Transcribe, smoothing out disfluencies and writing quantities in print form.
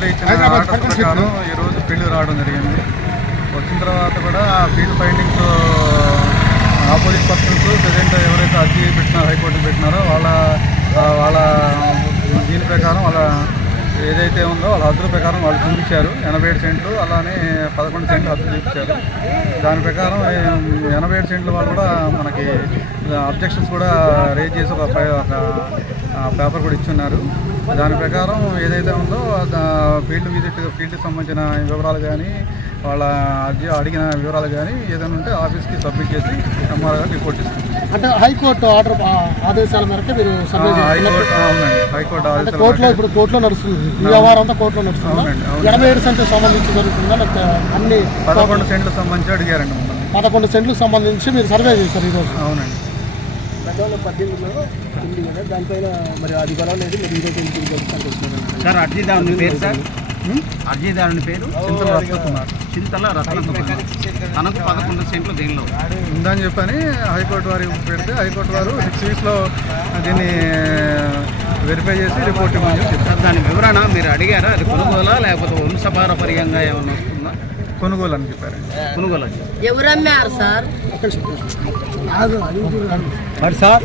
వారు ఇచ్చిన ఆర్డర్ ప్రకారం ఈరోజు ఫీల్డ్ రావడం జరిగింది. వచ్చిన తర్వాత కూడా ఆ field findings opposite persons present ఎవరైతే అర్జీ పెట్టినారో హైకోర్టుకి పెట్టినారో వాళ్ళ దీని ప్రకారం వాళ్ళ ఏదైతే ఉందో వాళ్ళ హద్దుల ప్రకారం వాళ్ళు చూపించారు. 87 సెంట్లు అలానే 11 సెంట్లు హద్దులు చూపించారు. దాని ప్రకారం 87 సెంట్ల వాళ్ళు కూడా మనకి అబ్జెక్షన్స్ కూడా రేజ్ చేసి ఒక పేపర్ కూడా ఇచ్చున్నారు. దాని ప్రకారం ఏదైతే ఉందో ఫీల్డ్కి సంబంధించిన వివరాలు కానీ వాళ్ళ అర్జీ అడిగిన వివరాలు కానీ ఏదైనా ఉంటే ఆఫీస్కి సబ్మిట్ చేసి ఎంఆర్ గారు రిపోర్ట్ ఇస్తుంది. అంటే హైకోర్టు ఆర్డర్ ఆదేశాల మేరకు మీరు హైకోర్టు ఆదేశాలు కోర్టులో ఇప్పుడు కోర్టులో నడుస్తుంది. ఈ వ్యవహారం అంతా కోర్టులో నడుస్తుంది. 87 సెంట్లకు సంబంధించి జరుగుతుందా లేకపోతే అన్ని 11 సెంట్లకు సంబంధించి అడిగారండి. 11 సెంట్లకు సంబంధించి మీరు సర్వే చేశారు ఈరోజు? అవునండి. గతంలో 18లో ఉంది కదా, దానిపైన మరి అది గొడవలేదు. మీరు ఈరోజు సార్ అర్జీదారుని పేరు సార్ అర్జీదారుని పేరు చింతల రత్నకుమార్. తనకు 11 సెంట్లు దీనిలో ఉందని చెప్పని హైకోర్టు వారికి పెడితే హైకోర్టు వారు 6 వీక్స్లో దీన్ని వెరిఫై చేసి రిపోర్ట్ ఇవ్వమని చెప్పారు. దాని వివరణ మీరు అడిగారా? అది కొనుగోలా లేకపోతే వంశపారపర్యంగా ఏమైనా వస్తుందా? కొనుగోలు అని చెప్పారు. కొనుగోలు ఎవరమ్మారు సార్? సార్